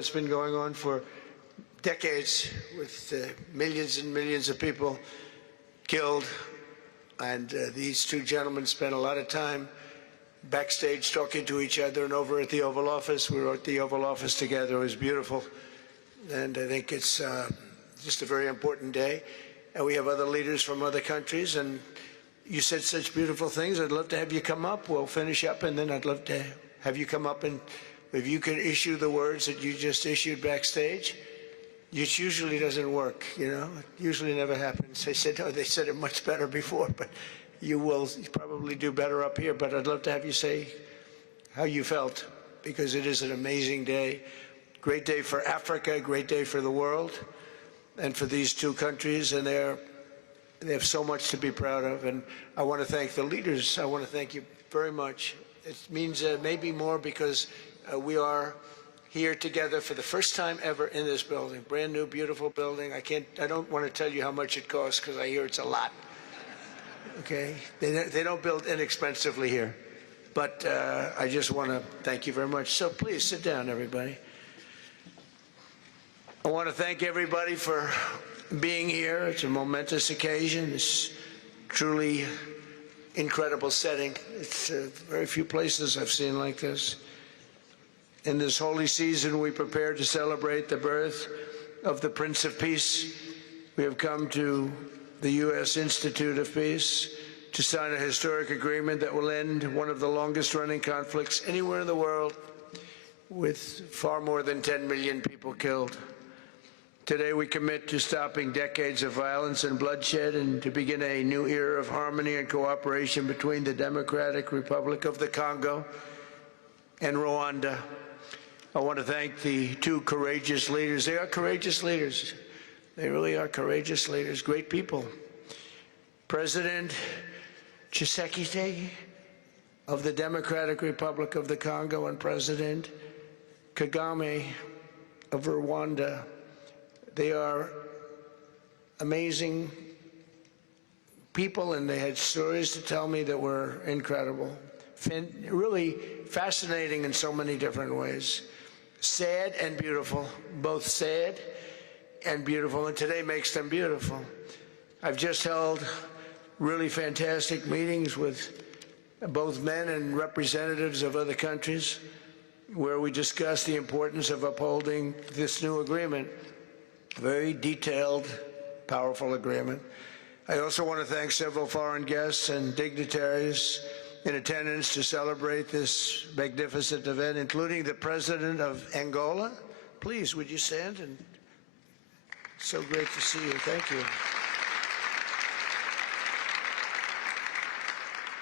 that's been going on for decades with millions and millions of people killed. And these two gentlemen spent a lot of time backstage talking to each other, and over at the Oval Office. We were at the Oval Office together. It was beautiful. And I think it's just a very important day. And we have other leaders from other countries. And you said such beautiful things. I'd love to have you come up. We'll finish up, and then I'd love to have you come up, and if you could issue the words that you just issued backstage. It usually doesn't work, you know. It usually never happens. They said, oh, they said it much better before, but you will probably do better up here. But I'd love to have you say how you felt, because it is an amazing day. Great day for Africa, great day for the world, and for these two countries, and they have so much to be proud of. And I want to thank the leaders. I want to thank you very much. It means maybe more because we are here together for the first time ever in this building. Brand new, beautiful building. I don't want to tell you how much it costs, because I hear it's a lot. Okay? They don't build inexpensively here. But I just want to thank you very much. So please sit down, everybody. I want to thank everybody for being here. It's a momentous occasion. It's truly incredible setting. It's very few places I've seen like this. In this holy season, we prepare to celebrate the birth of the Prince of Peace. We have come to the U.S. Institute of Peace to sign a historic agreement that will end one of the longest-running conflicts anywhere in the world, with far more than 10 million people killed. Today, we commit to stopping decades of violence and bloodshed and to begin a new era of harmony and cooperation between the Democratic Republic of the Congo and Rwanda. I want to thank the two courageous leaders. They are courageous leaders. They really are courageous leaders, great people. President Tshisekedi of the Democratic Republic of the Congo and President Kagame of Rwanda. They are amazing people, and they had stories to tell me that were incredible. Really fascinating in so many different ways. Sad and beautiful, both sad and beautiful, and today makes them beautiful. I've just held really fantastic meetings with both men and representatives of other countries, where we discussed the importance of upholding this new agreement. Very detailed, powerful agreement. I also want to thank several foreign guests and dignitaries in attendance to celebrate this magnificent event, including the President of Angola. Please, would you stand? And so great to see you. Thank you.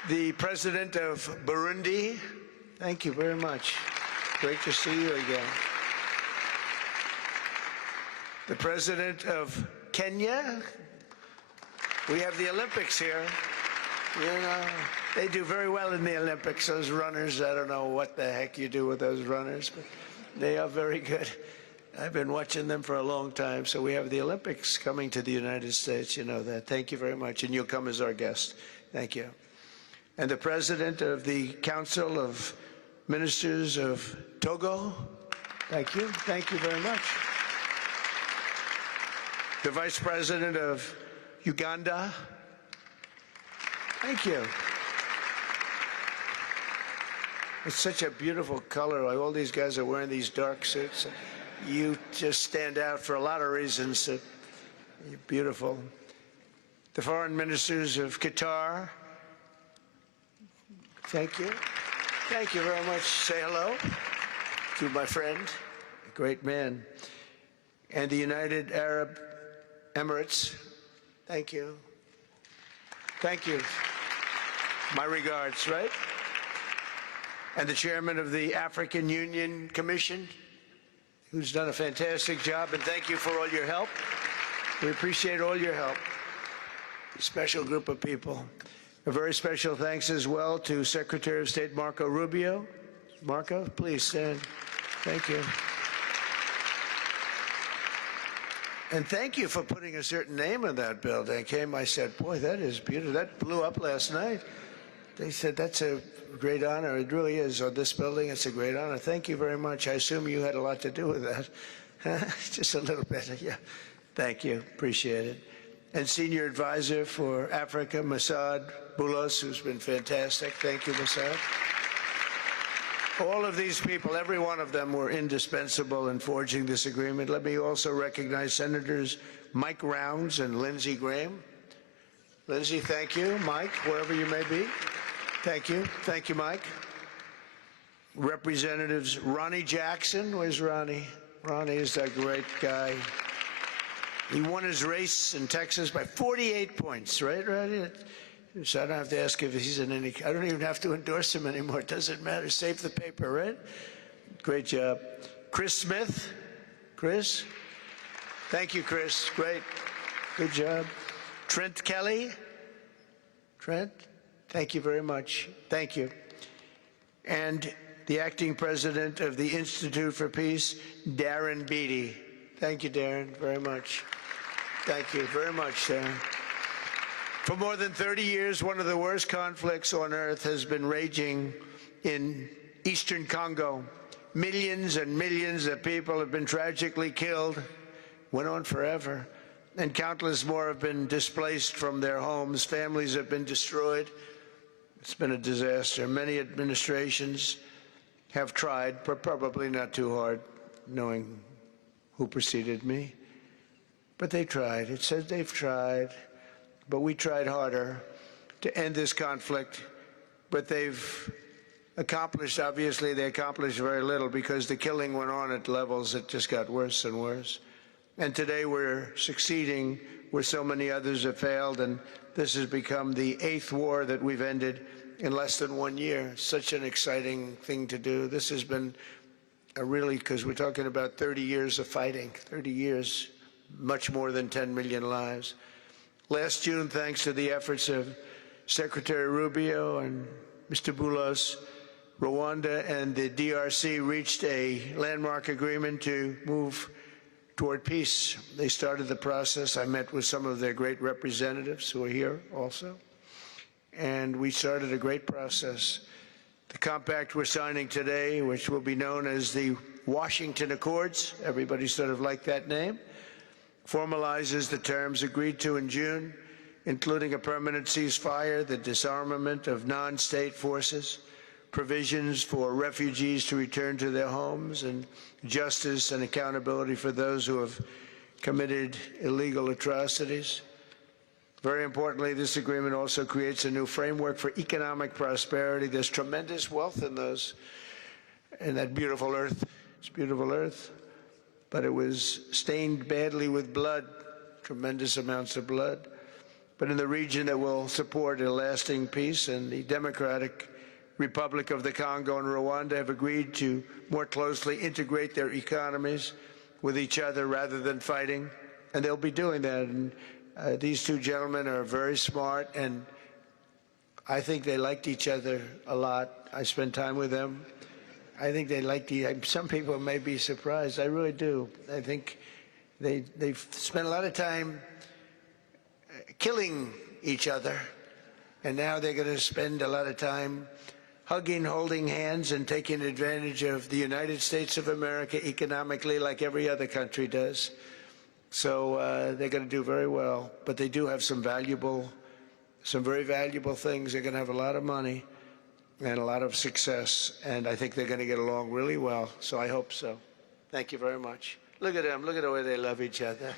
The President of Burundi. Thank you very much. Great to see you again. The President of Kenya. We have the Olympics here. You know, they do very well in the Olympics, those runners. I don't know what the heck you do with those runners, but they are very good. I've been watching them for a long time. So we have the Olympics coming to the United States. You know that. Thank you very much. And you'll come as our guest. Thank you. And the President of the Council of Ministers of Togo. Thank you. Thank you very much. The Vice President of Uganda. Thank you. It's such a beautiful color. Like all these guys are wearing these dark suits. You just stand out for a lot of reasons. You're beautiful. The foreign ministers of Qatar. Thank you. Thank you very much. Say hello to my friend, a great man. And the United Arab Emirates. Thank you. Thank you. My regards, right? And the chairman of the African Union Commission, who's done a fantastic job, and thank you for all your help. We appreciate all your help. A special group of people. A very special thanks as well to Secretary of State Marco Rubio. Marco, please stand. Thank you. And thank you for putting a certain name in that building. I said, boy, that is beautiful. That blew up last night. They said, that's a great honor. It really is. On this building, it's a great honor. Thank you very much. I assume you had a lot to do with that. Just a little bit, yeah. Thank you. Appreciate it. And Senior Advisor for Africa, Masad Boulos, who's been fantastic. Thank you, Masad. All of these people, every one of them, were indispensable in forging this agreement. Let me also recognize Senators Mike Rounds and Lindsey Graham. Lindsey, thank you. Mike, wherever you may be. Thank you. Thank you, Mike. Representatives Ronnie Jackson. Where's Ronnie? Ronnie is that great guy. He won his race in Texas by 48 points, right, Ronnie? So I don't have to ask if he's in any, I don't even have to endorse him anymore. It doesn't matter. Save the paper, right? Great job. Chris Smith. Chris? Thank you, Chris. Great. Good job. Trent Kelly. Trent? Thank you very much. Thank you. And the acting president of the Institute for Peace, Darren Beatty. Thank you, Darren, very much. Thank you very much, Darren. For more than 30 years, one of the worst conflicts on earth has been raging in eastern Congo. Millions and millions of people have been tragically killed, went on forever, and countless more have been displaced from their homes. Families have been destroyed. It's been a disaster. Many administrations have tried, but probably not too hard, knowing who preceded me. But they tried. It says they've tried. But we tried harder to end this conflict. But they've accomplished, obviously, they accomplished very little because the killing went on at levels that just got worse and worse. And today we're succeeding where so many others have failed. And this has become the 8th war that we've ended in less than 1 year. Such an exciting thing to do. This has been a really, because we're talking about 30 years of fighting, 30 years, much more than 10 million lives. Last June, thanks to the efforts of Secretary Rubio and Mr. Boulos, Rwanda and the DRC reached a landmark agreement to move toward peace. They started the process. I met with some of their great representatives who are here also. And we started a great process. The compact we're signing today, which will be known as the Washington Accords, everybody sort of liked that name, formalizes the terms agreed to in June, including a permanent ceasefire, the disarmament of non-state forces, provisions for refugees to return to their homes, and justice and accountability for those who have committed illegal atrocities. Very importantly, this agreement also creates a new framework for economic prosperity. There's tremendous wealth in that beautiful earth. It's beautiful earth. But it was stained badly with blood, tremendous amounts of blood. But in the region that will support a lasting peace, and the Democratic Republic of the Congo and Rwanda have agreed to more closely integrate their economies with each other rather than fighting, and they'll be doing that. And these two gentlemen are very smart, and I think they liked each other a lot. I spent time with them. I think they like some people may be surprised. I really do. I think they've spent a lot of time killing each other, and now they're going to spend a lot of time hugging, holding hands, and taking advantage of the United States of America economically like every other country does. So they're going to do very well. But they do have some very valuable things. They're going to have a lot of money and a lot of success, and I think they're going to get along really well, so I hope so. Thank you very much. Look at them. Look at the way they love each other.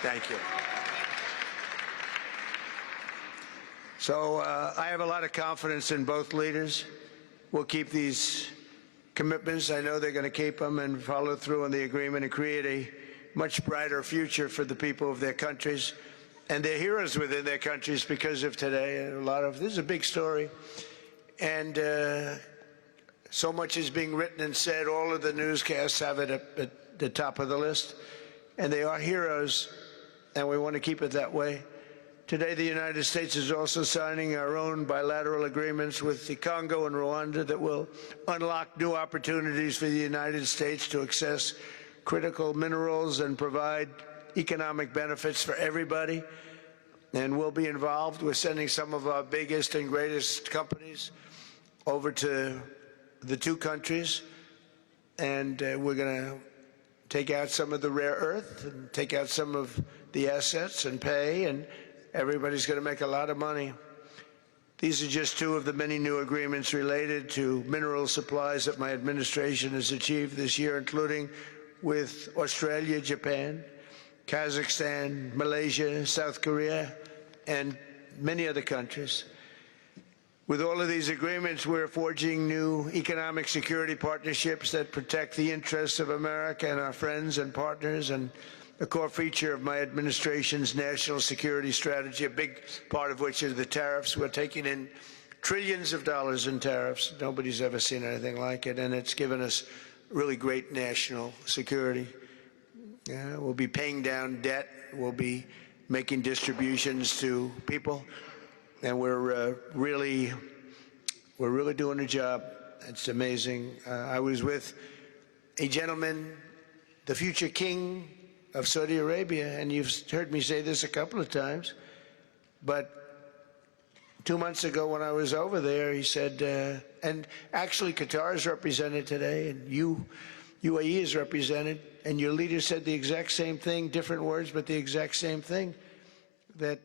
Thank you. So I have a lot of confidence in both leaders. We'll keep these commitments. I know they're going to keep them and follow through on the agreement and create a much brighter future for the people of their countries. And they're heroes within their countries because of today. This is a big story. And so much is being written and said. All of the newscasts have it at the top of the list. And they are heroes, and we want to keep it that way. Today, the United States is also signing our own bilateral agreements with the Congo and Rwanda that will unlock new opportunities for the United States to access critical minerals and provide economic benefits for everybody. And we'll be involved with sending some of our biggest and greatest companies over to the two countries, and we're going to take out some of the rare earth and take out some of the assets and pay, and everybody's going to make a lot of money. These are just two of the many new agreements related to mineral supplies that my administration has achieved this year, including with Australia, Japan, Kazakhstan, Malaysia, South Korea, and many other countries. With all of these agreements, we're forging new economic security partnerships that protect the interests of America and our friends and partners, and a core feature of my administration's national security strategy, a big part of which is the tariffs. We're taking in trillions of dollars in tariffs. Nobody's ever seen anything like it, and it's given us really great national security. We'll be paying down debt. We'll be making distributions to people, and we're really doing a job. It's amazing. I was with a gentleman, the future king of Saudi Arabia, and you've heard me say this a couple of times, but 2 months ago when I was over there, he said, and actually Qatar is represented today, and UAE is represented, and your leader said the exact same thing, different words, but the exact same thing, that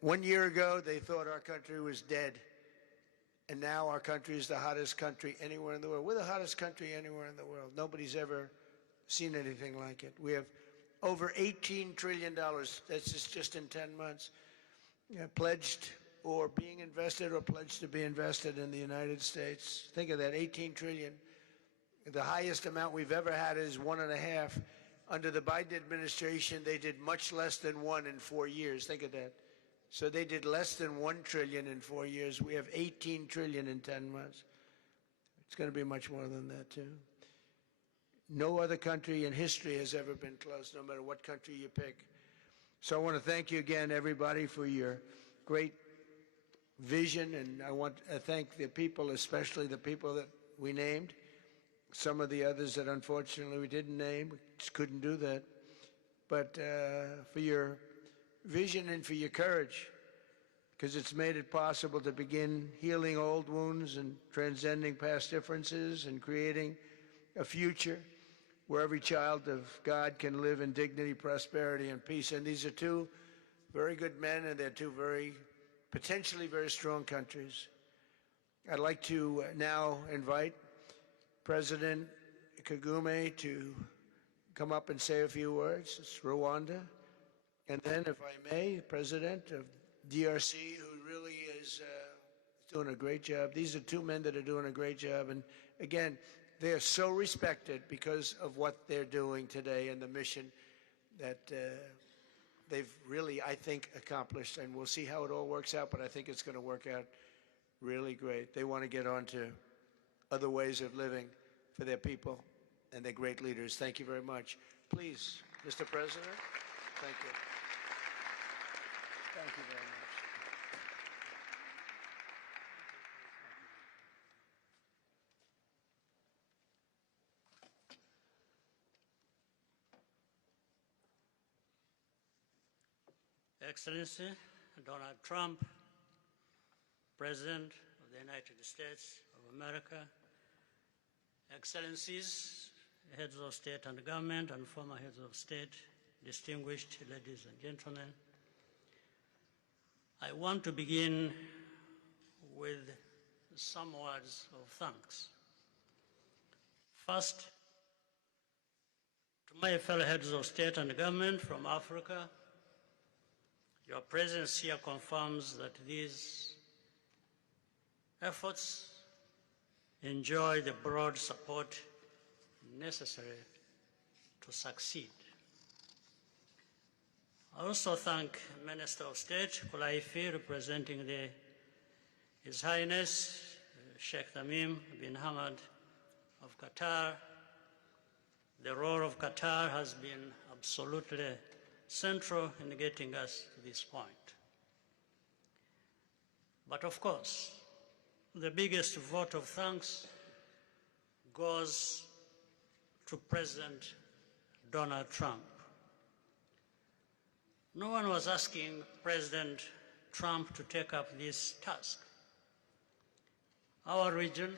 1 year ago they thought our country was dead, and now our country is the hottest country anywhere in the world. We're the hottest country anywhere in the world. Nobody's ever seen anything like it. We have over $18 trillion, that's just in 10 months, pledged or being invested or pledged to be invested in the United States. Think of that, 18 trillion. The highest amount we've ever had is 1.5. Under the Biden administration, they did much less than 1 in 4 years. Think of that. So they did less than 1 trillion in 4 years. We have 18 trillion in 10 months. It's going to be much more than that, too. No other country in history has ever been close, no matter what country you pick. So I want to thank you again, everybody, for your great vision, and I want to thank the people, especially the people that we named. Some of the others that unfortunately we didn't name, we just couldn't do that. But for your vision and for your courage, because it's made it possible to begin healing old wounds and transcending past differences and creating a future where every child of God can live in dignity, prosperity, and peace. And these are two very good men, and they're two potentially very strong countries. I'd like to now invite President Kagame to come up and say a few words. It's Rwanda. And then, if I may, President of DRC, who really is doing a great job. These are two men that are doing a great job. And again, they are so respected because of what they're doing today and the mission that they've really, I think, accomplished. And we'll see how it all works out, but I think it's going to work out really great. They want to get on to other ways of living for their people, and they're great leaders. Thank you very much. Please, Mr. President, thank you. Thank you very much. Excellency Donald Trump, President of the United States of America, Excellencies, heads of state and government and former heads of state, distinguished ladies and gentlemen, I want to begin with some words of thanks. First, to my fellow heads of state and government from Africa, your presence here confirms that these efforts enjoy the broad support necessary to succeed. I also thank Minister of State Kulaifi, representing His Highness Sheikh Tamim bin Hamad of Qatar. The role of Qatar has been absolutely central in getting us to this point. But of course, the biggest vote of thanks goes to President Donald Trump. No one was asking President Trump to take up this task. Our region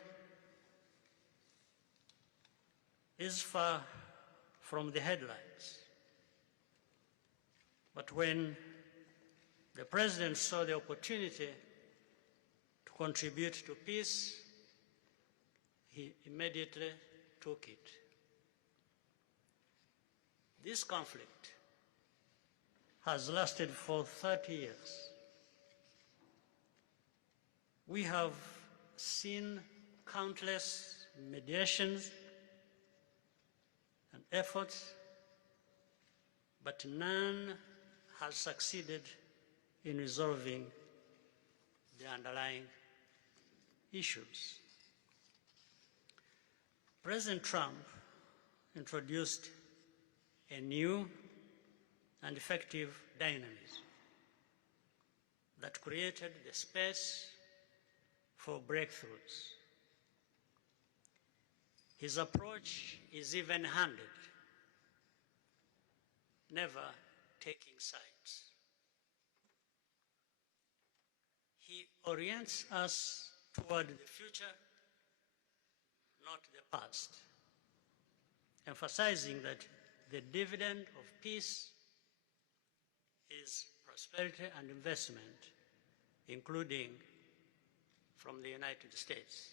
is far from the headlines. But when the President saw the opportunity to contribute to peace, he immediately took it. This conflict has lasted for 30 years. We have seen countless mediations and efforts, but none has succeeded in resolving the underlying issues. President Trump introduced a new and effective dynamism that created the space for breakthroughs. His approach is even-handed, never taking sides. He orients us toward the future, not the past, emphasizing that the dividend of peace is prosperity and investment, including from the United States.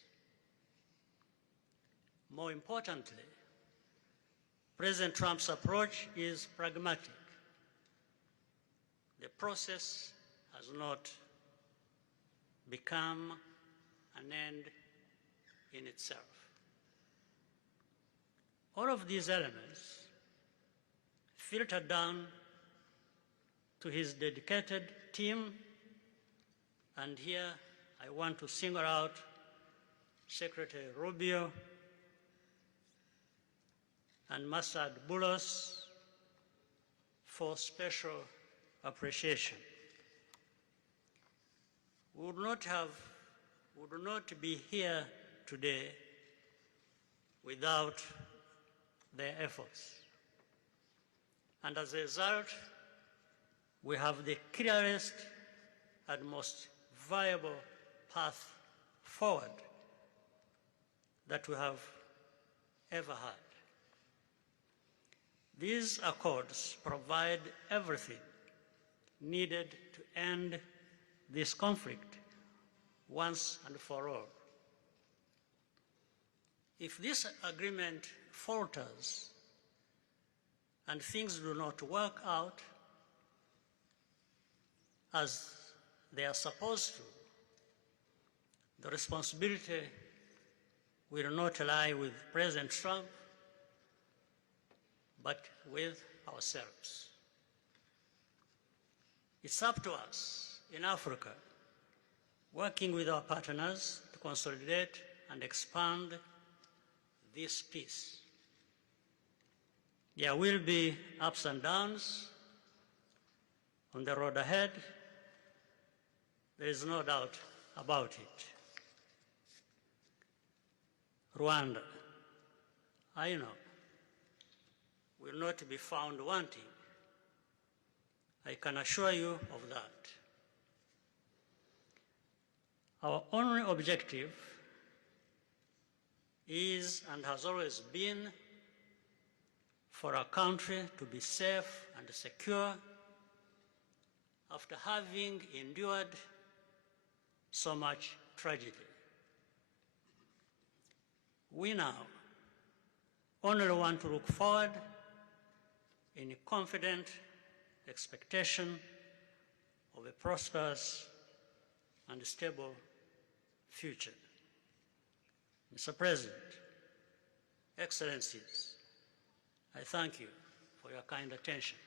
More importantly, President Trump's approach is pragmatic. The process has not become an end in itself. All of these elements filter down to his dedicated team, and here I want to single out Secretary Rubio and Masad Boulos for special appreciation. We would not be here today without their efforts. And as a result, we have the clearest and most viable path forward that we have ever had. These accords provide everything needed to end this conflict once and for all. If this agreement falters and things do not work out as they are supposed to, the responsibility will not lie with President Trump, but with ourselves. It's up to us in Africa, working with our partners to consolidate and expand this peace. There will be ups and downs on the road ahead. There is no doubt about it. Rwanda, I know, will not be found wanting. I can assure you of that. Our only objective is and has always been for our country to be safe and secure after having endured so much tragedy. We now only want to look forward in a confident expectation of a prosperous and stable future. Mr. President, Excellencies, I thank you for your kind attention.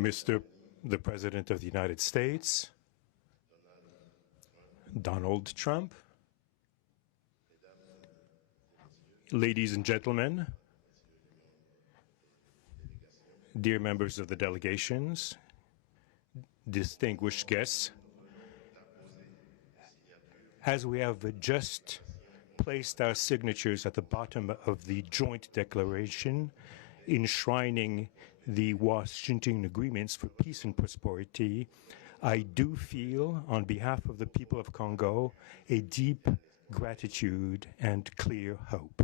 Mr. the President of the United States, Donald Trump, ladies and gentlemen, dear members of the delegations, distinguished guests, as we have just placed our signatures at the bottom of the joint declaration enshrining the Washington agreements for peace and prosperity, I do feel, on behalf of the people of Congo, a deep gratitude and clear hope.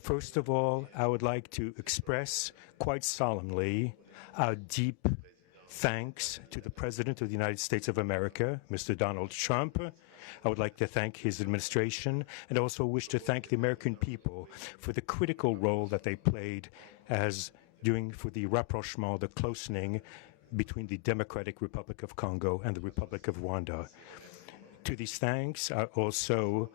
First of all, I would like to express quite solemnly our deep thanks to the President of the United States of America, Mr. Donald Trump. I would like to thank his administration and also wish to thank the American people for the critical role that they played for the rapprochement, the closening between the Democratic Republic of Congo and the Republic of Rwanda. To these thanks, I also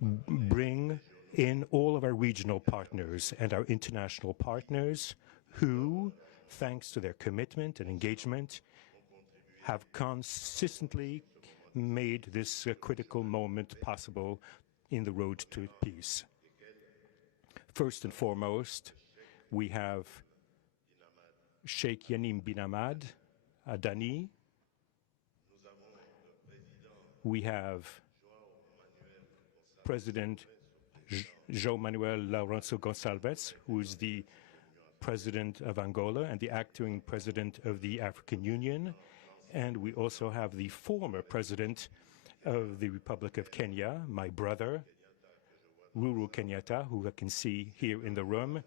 bring in all of our regional partners and our international partners who, thanks to their commitment and engagement, have consistently made this critical moment possible in the road to peace. First and foremost, we have Sheikh Yanim bin Ahmad Adani. We have President João Manuel Lourenço Gonçalves, who is the President of Angola and the acting President of the African Union. And we also have the former President of the Republic of Kenya, my brother, Uhuru Kenyatta, who I can see here in the room.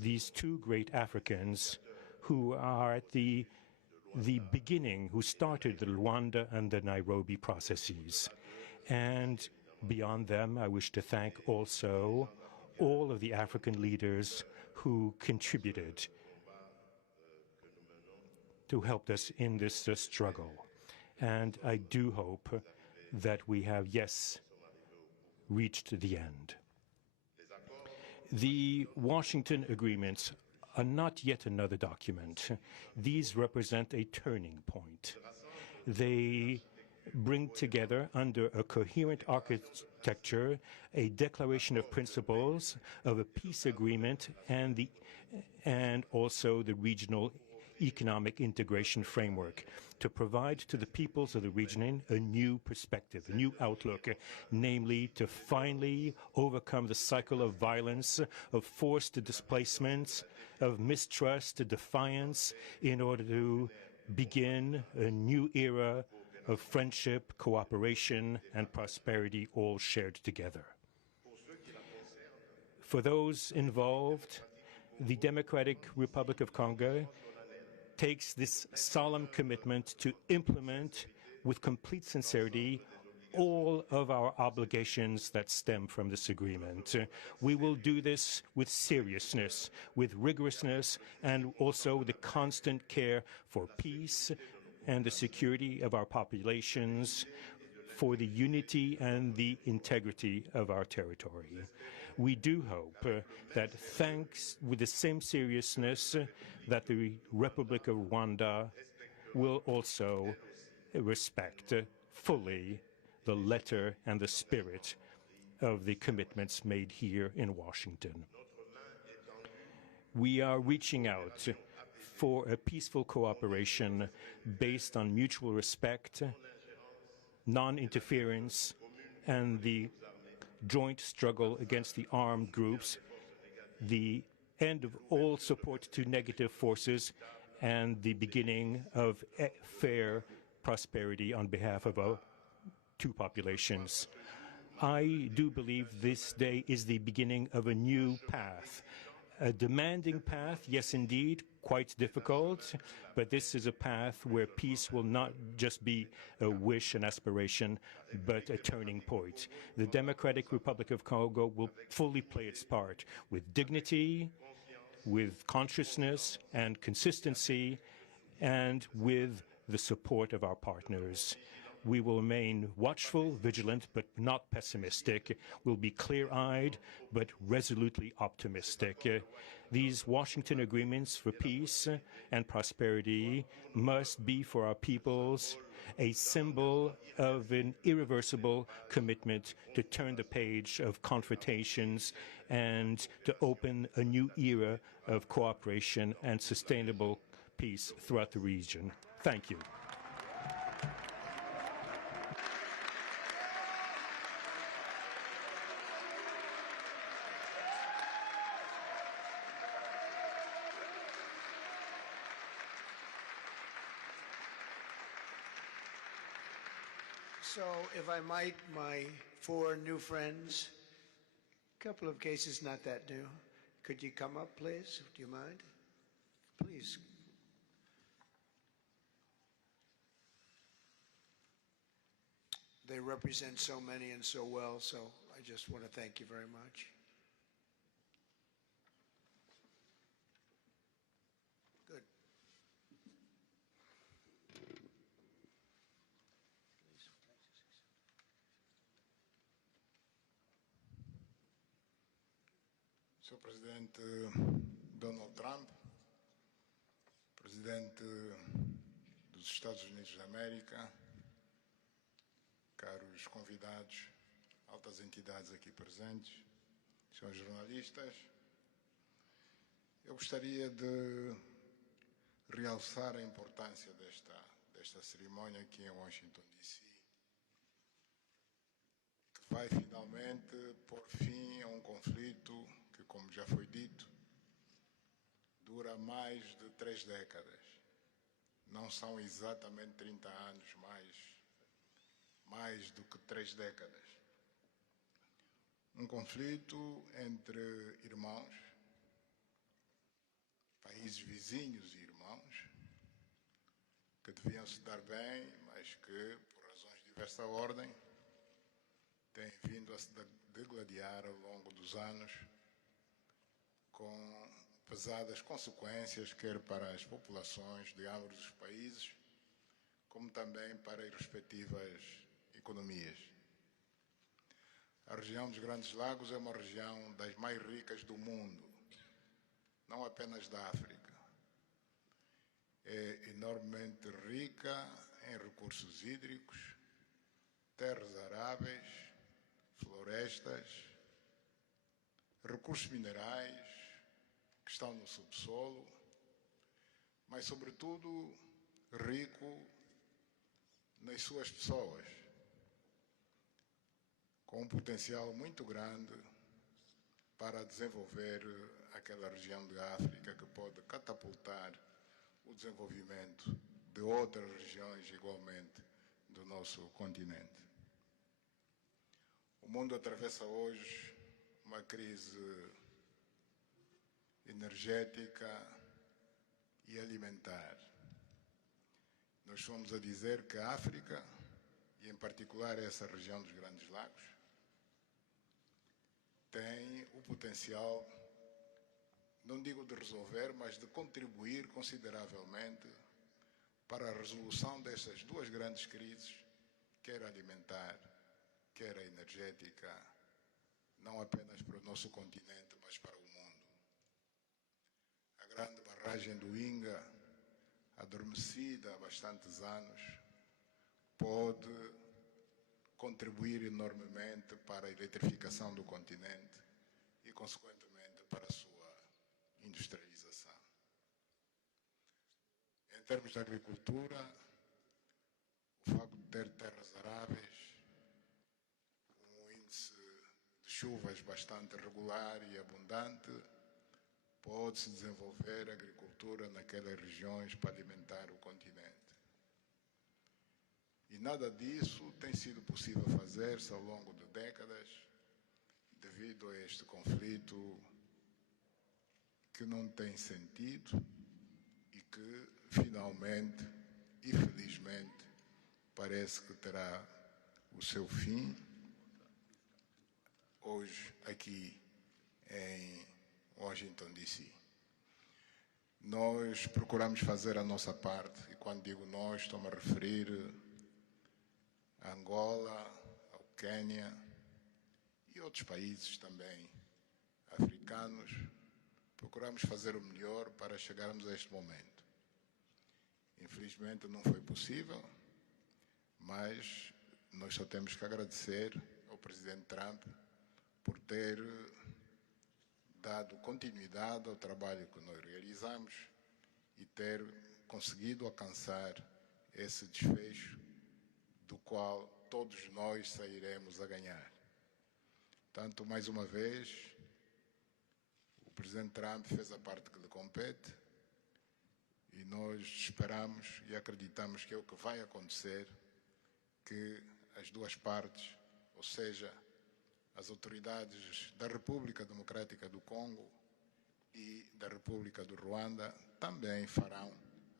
These two great Africans who are at the beginning, who started the Rwanda and the Nairobi processes. And beyond them, I wish to thank also all of the African leaders who contributed to help us in this struggle. And I do hope that we have, yes, reached the end. The Washington agreements are not yet another document. These represent a turning point. They bring together under a coherent architecture a declaration of principles of a peace agreement and also the regional economic integration framework to provide to the peoples of the region a new perspective, a new outlook, namely to finally overcome the cycle of violence, of forced displacements, of mistrust, defiance, in order to begin a new era of friendship, cooperation, and prosperity all shared together. For those involved, the Democratic Republic of Congo takes this solemn commitment to implement with complete sincerity all of our obligations that stem from this agreement. We will do this with seriousness, with rigorousness, and also the constant care for peace and the security of our populations, for the unity and the integrity of our territory. We do hope that thanks with the same seriousness that the Republic of Rwanda will also respect fully the letter and the spirit of the commitments made here in Washington. We are reaching out for a peaceful cooperation based on mutual respect, non-interference, and the joint struggle against the armed groups, the end of all support to negative forces, and the beginning of fair prosperity on behalf of our two populations. I do believe this day is the beginning of a new path. A demanding path, yes indeed, quite difficult, but this is a path where peace will not just be a wish, an aspiration, but a turning point. The Democratic Republic of Congo will fully play its part with dignity, with consciousness and consistency, and with the support of our partners. We will remain watchful, vigilant, but not pessimistic. We'll be clear-eyed, but resolutely optimistic. These Washington agreements for peace and prosperity must be for our peoples a symbol of an irreversible commitment to turn the page of confrontations and to open a new era of cooperation and sustainable peace throughout the region. Thank you. So, if I might, my four new friends, a couple of cases not that new. Could you come up, please? Do you mind? Please. They represent so many and so well, so I just want to thank you very much. Good. Sr. Presidente Donald Trump, Presidente dos Estados Unidos da América, caros convidados, altas entidades aqui presentes, senhores jornalistas, eu gostaria de realçar a importância desta cerimônia aqui em Washington, D.C., que vai finalmente pôr fim a um conflito que, como já foi dito, dura mais de 3 décadas. Não são exatamente 30 anos, mais do que 3 décadas. Um conflito entre irmãos, países vizinhos e irmãos, que deviam se dar bem, mas que, por razões de diversa ordem, têm vindo a se degladiar ao longo dos anos, com pesadas consequências, quer para as populações de ambos os países, como também para as respectivas economias. A região dos Grandes Lagos é uma região das mais ricas do mundo, não apenas da África. É enormemente rica em recursos hídricos, terras aráveis, florestas, recursos minerais que estão no subsolo, mas, sobretudo, rico nas suas pessoas, com um potencial muito grande para desenvolver aquela região da África que pode catapultar o desenvolvimento de outras regiões igualmente do nosso continente. O mundo atravessa hoje uma crise energética e alimentar. Nós fomos a dizer que a África, e em particular essa região dos Grandes Lagos, tem o potencial, não digo de resolver, mas de contribuir consideravelmente para a resolução dessas duas grandes crises, quer alimentar, quer a energética, não apenas para o nosso continente, mas para o mundo. A grande barragem do Inga, adormecida há bastantes anos, pode contribuir enormemente para a eletrificação do continente e, consequentemente, para a sua industrialização. Em termos de agricultura, o facto de ter terras aráveis, um índice de chuvas bastante regular e abundante, pode-se desenvolver agricultura naquelas regiões para alimentar o continente. E nada disso tem sido possível fazer-se ao longo de décadas, devido a este conflito que não tem sentido e que, finalmente e felizmente, parece que terá o seu fim hoje aqui em Washington, D.C. Nós procuramos fazer a nossa parte, e quando digo nós, estou-me a referir Angola, ao Quênia e outros países também africanos, procuramos fazer o melhor para chegarmos a este momento. Infelizmente não foi possível, mas nós só temos que agradecer ao presidente Trump por ter dado continuidade ao trabalho que nós realizamos e ter conseguido alcançar esse desfecho do qual todos nós sairemos a ganhar. Portanto, mais uma vez, o presidente Trump fez a parte que lhe compete e nós esperamos e acreditamos que é o que vai acontecer, que as duas partes, ou seja, as autoridades da República Democrática do Congo e da República do Ruanda também farão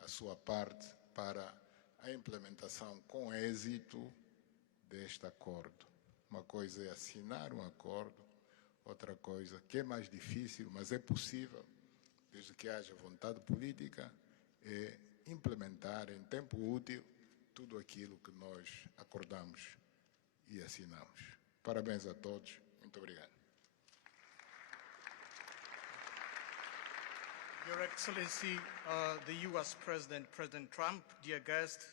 a sua parte para a implementação com êxito deste acordo. Uma coisa é assinar um acordo, outra coisa que é mais difícil, mas é possível, desde que haja vontade política, é implementar em tempo útil tudo aquilo que nós acordamos e assinamos. Parabéns a todos. Muito obrigado. Your Excellency, the U.S. President, President Trump, dear guests,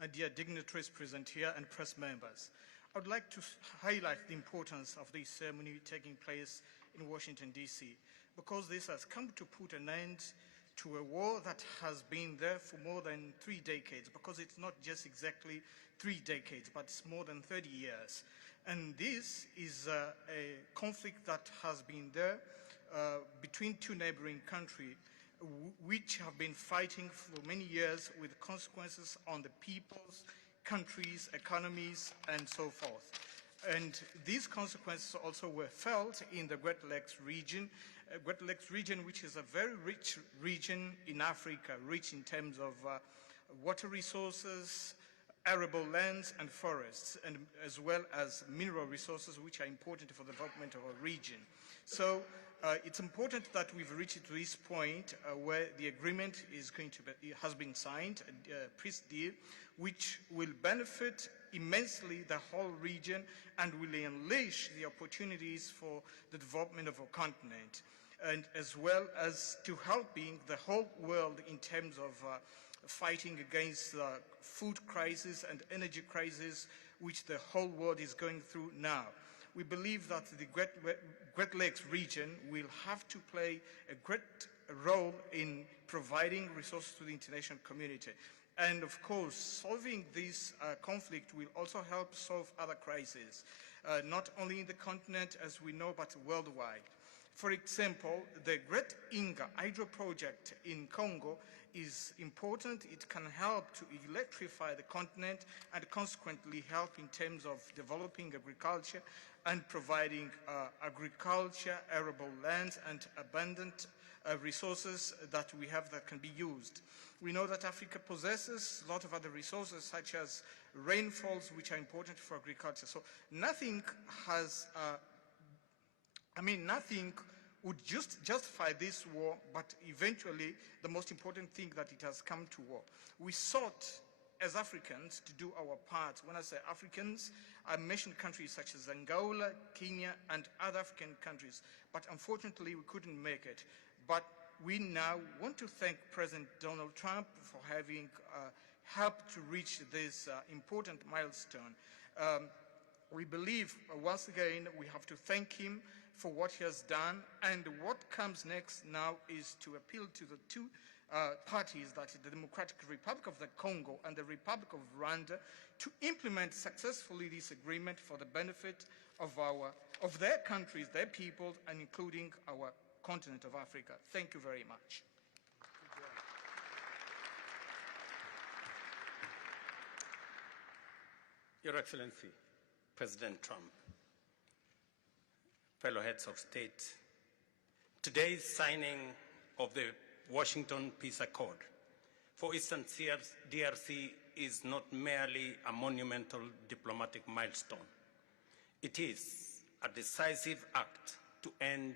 and dear dignitaries present here and press members. I would like to highlight the importance of this ceremony taking place in Washington, D.C., because this has come to put an end to a war that has been there for more than 3 decades, because it's not just exactly 3 decades, but it's more than 30 years. And this is a conflict that has been there between two neighboring countries, which have been fighting for many years with consequences on the peoples, countries, economies, and so forth. And these consequences also were felt in the Great Lakes region, which is a very rich region in Africa, rich in terms of water resources, arable lands and forests, and as well as mineral resources, which are important for the development of our region. So it's important that we've reached to this point where the agreement has been signed, a peace deal, which will benefit immensely the whole region and will unleash the opportunities for the development of our continent, and as well as to helping the whole world in terms of fighting against the food crisis and energy crisis which the whole world is going through now. We believe that the Great Lakes region will have to play a great role in providing resources to the international community. And of course, solving this conflict will also help solve other crises, not only in the continent as we know, but worldwide. For example, the Great Inga hydro project in Congo is important. It can help to electrify the continent and consequently help in terms of developing agriculture and providing agriculture, arable lands, and abundant resources that we have that can be used. We know that Africa possesses a lot of other resources such as rainfalls, which are important for agriculture. So nothing has, nothing would justify this war, but eventually the most important thing that it has come to war. We sought as Africans to do our part. When I say Africans, I mentioned countries such as Angola, Kenya, and other African countries, but unfortunately we couldn't make it. But we now want to thank President Donald Trump for having helped to reach this important milestone. We believe, once again, we have to thank him for what he has done, and what comes next now is to appeal to the two parties, that is the Democratic Republic of the Congo and the Republic of Rwanda, to implement successfully this agreement for the benefit of their countries, their people, and including our continent of Africa. Thank you very much. Your Excellency, President Trump, fellow heads of state, today's signing of the Washington Peace Accord for Eastern DRC is not merely a monumental diplomatic milestone. It is a decisive act to end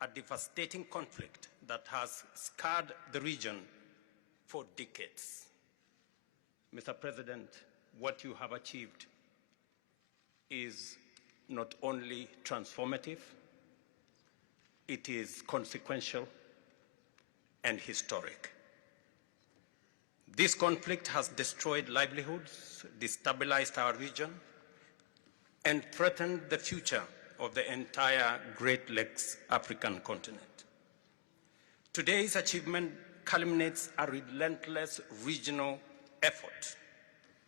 a devastating conflict that has scarred the region for decades. Mr. President, what you have achieved is not only transformative, it is consequential and historic. This conflict has destroyed livelihoods, destabilized our region, and threatened the future of the entire Great Lakes African continent. Today's achievement culminates a relentless regional effort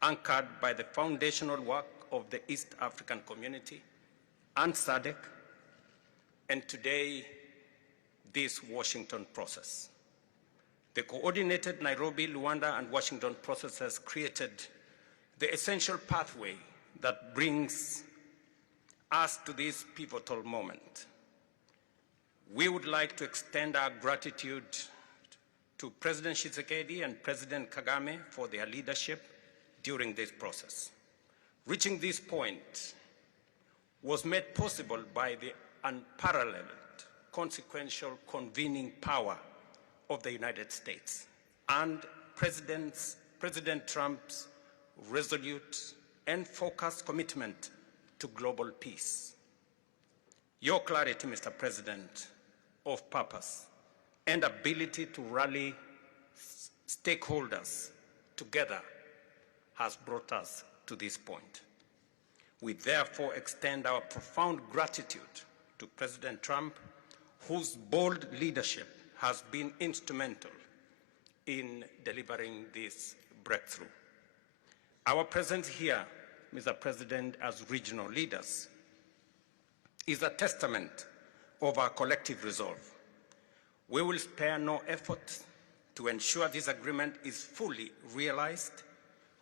anchored by the foundational work of the East African Community and SADC, and today, this Washington process. The coordinated Nairobi, Luanda, and Washington process has created the essential pathway that brings us to this pivotal moment. We would like to extend our gratitude to President Tshisekedi and President Kagame for their leadership during this process. Reaching this point was made possible by the unparalleled consequential convening power of the United States and President Trump's resolute and focused commitment to global peace. Your clarity, Mr. President, of purpose and ability to rally stakeholders together has brought us to this point. We therefore extend our profound gratitude to President Trump, whose bold leadership has been instrumental in delivering this breakthrough. Our presence here, Mr. President, as regional leaders, is a testament of our collective resolve. We will spare no effort to ensure this agreement is fully realized,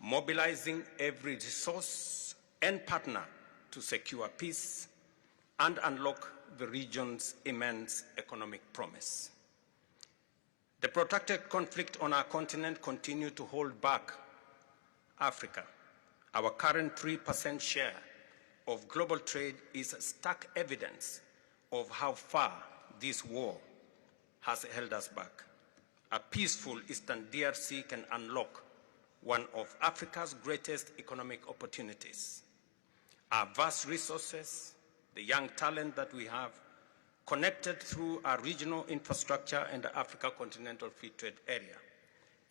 mobilizing every resource and partner to secure peace and unlock the region's immense economic promise. The protracted conflict on our continent continues to hold back Africa. Our current 3% share of global trade is stark evidence of how far this war has held us back. A peaceful Eastern DRC can unlock one of Africa's greatest economic opportunities. Our vast resources, the young talent that we have, connected through our regional infrastructure and the Africa Continental Free Trade Area,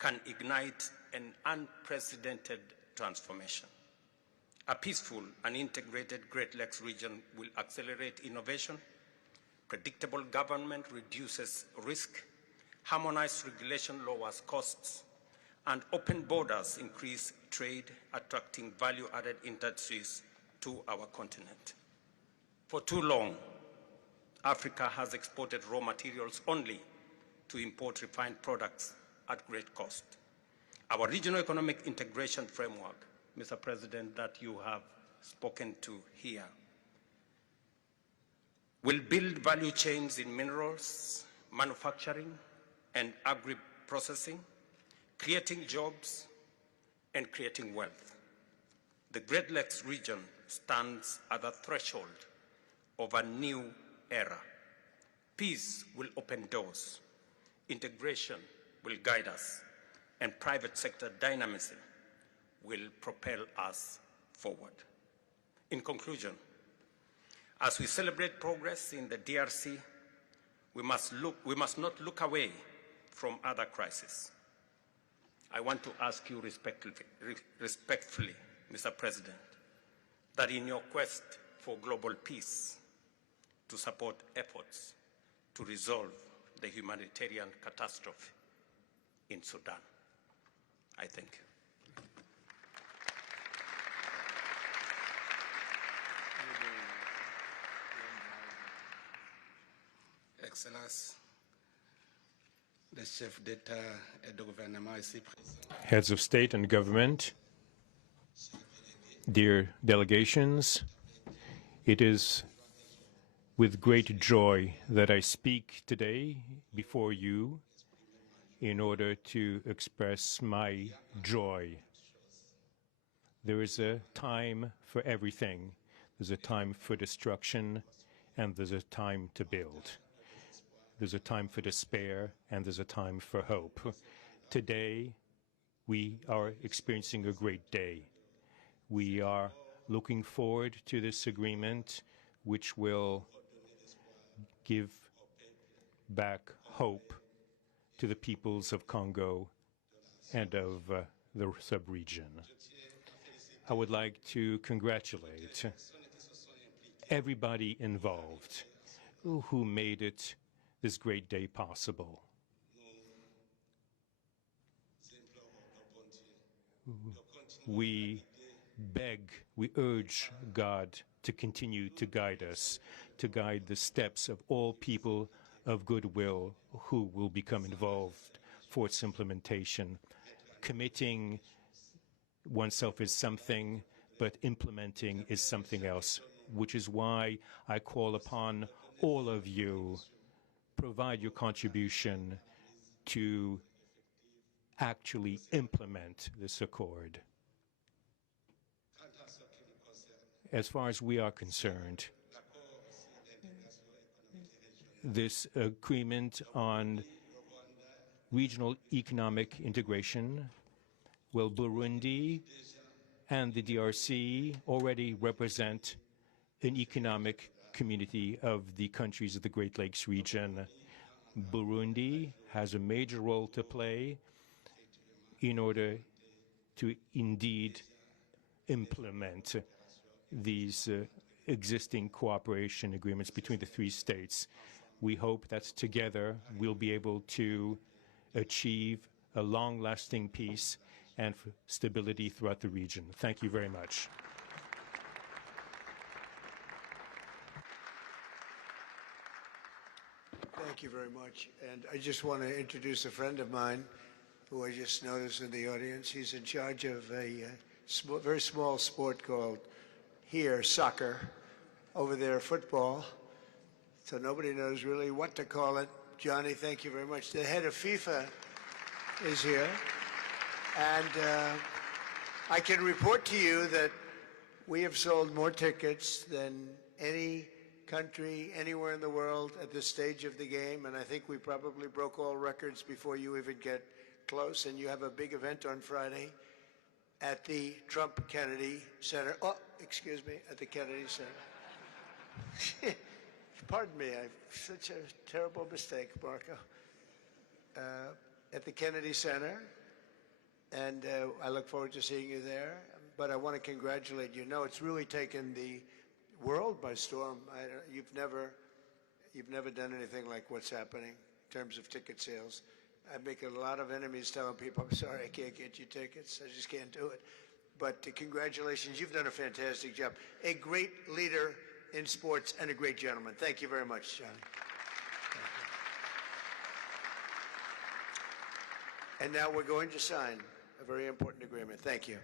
can ignite an unprecedented transformation. A peaceful and integrated Great Lakes region will accelerate innovation, predictable government reduces risk, harmonized regulation lowers costs, and open borders increase trade, attracting value-added industries to our continent. For too long, Africa has exported raw materials only to import refined products at great cost. Our regional economic integration framework, Mr. President, that you have spoken to here, will build value chains in minerals, manufacturing, and agri-processing, creating jobs and creating wealth. The Great Lakes region stands at the threshold of a new era. Peace will open doors, integration will guide us, and private sector dynamism will propel us forward. In conclusion, as we celebrate progress in the DRC, we must not look away from other crises. I want to ask you respectfully, Mr. President, that in your quest for global peace, to support efforts to resolve the humanitarian catastrophe in Sudan. I thank you. Excellence, le chef d'État et de gouvernement ici présent. Heads of state and government, dear delegations, it is with great joy that I speak today before you in order to express my joy. There is a time for everything. There's a time for destruction, and there's a time to build. There's a time for despair, and there's a time for hope. Today, we are experiencing a great day. We are looking forward to this agreement, which will give back hope to the peoples of Congo and of the sub-region. I would like to congratulate everybody involved who made it this great day possible. We beg, we urge God to continue to guide us, to guide the steps of all people of goodwill who will become involved for its implementation. Committing oneself is something, but implementing is something else, which is why I call upon all of you, provide your contribution to actually implement this accord. As far as we are concerned, this agreement on regional economic integration, well, Burundi and the DRC already represent an economic community of the countries of the Great Lakes region. Burundi has a major role to play in order to indeed implement these existing cooperation agreements between the three states. We hope that together we'll be able to achieve a long-lasting peace and stability throughout the region. Thank you very much. Thank you very much. And I just want to introduce a friend of mine who I just noticed in the audience. He's in charge of a very small sport called here soccer, over there football. So nobody knows really what to call it. Johnny, thank you very much. The head of FIFA is here. And I can report to you that we have sold more tickets than any country anywhere in the world at this stage of the game, and I think we probably broke all records before you even get close. And you have a big event on Friday at the Trump Kennedy Center. Oh, excuse me, at the Kennedy Center. Pardon me, I've such a terrible mistake, Marco. At the Kennedy Center, and I look forward to seeing you there. But I want to congratulate you. No, it's really taken the world by storm. You've never done anything like what's happening in terms of ticket sales. I make a lot of enemies telling people, I'm sorry, I can't get you tickets. I just can't do it. But congratulations, you've done a fantastic job. A great leader in sports and a great gentleman. Thank you very much, John. And now we're going to sign a very important agreement. Thank you.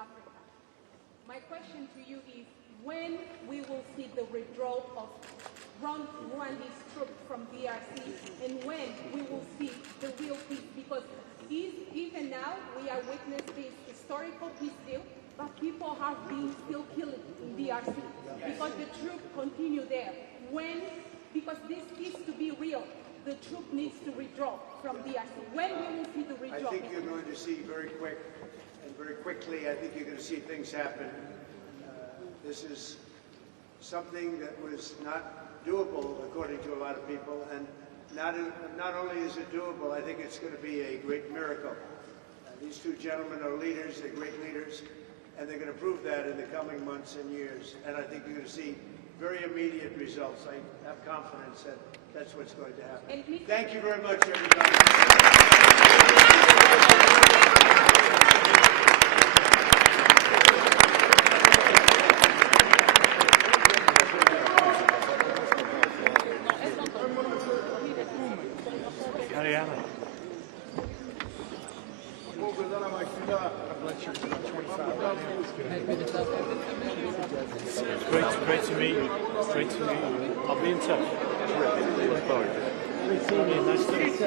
Africa. My question to you is when we will see the withdrawal of Rwandese troops from DRC and when we will see the real peace, because even now we are witnessing this historical peace deal, but people have been still killed in DRC because the troops continue there. Because this peace to be real, the troop needs to withdraw from DRC. When we will see the withdrawal? I think you're going to see very quickly, I think you're going to see things happen. This is something that was not doable, according to a lot of people, and not only is it doable, I think it's going to be a great miracle. These two gentlemen are leaders, they're great leaders, and they're going to prove that in the coming months and years. And I think you're going to see very immediate results. I have confidence that that's what's going to happen. Thank you very much, everybody. Great to meet you. Great to meet you. I'll be in touch. Nice to meet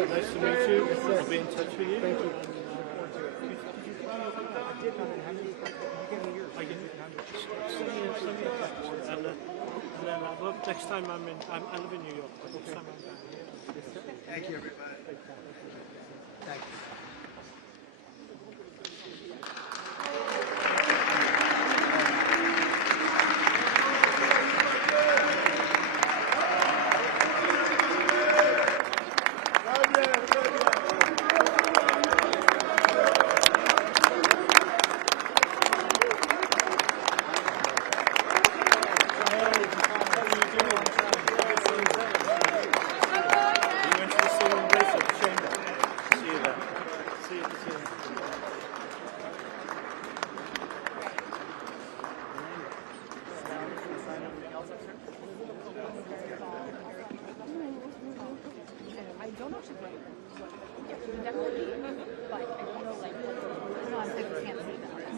you. I'll be in touch with you. Thank you. Send me a text. And then I'll look next time I live in New York. Next time I'm down here. Thank you, everybody. Thank you.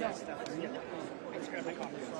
I just grabbed my coffee.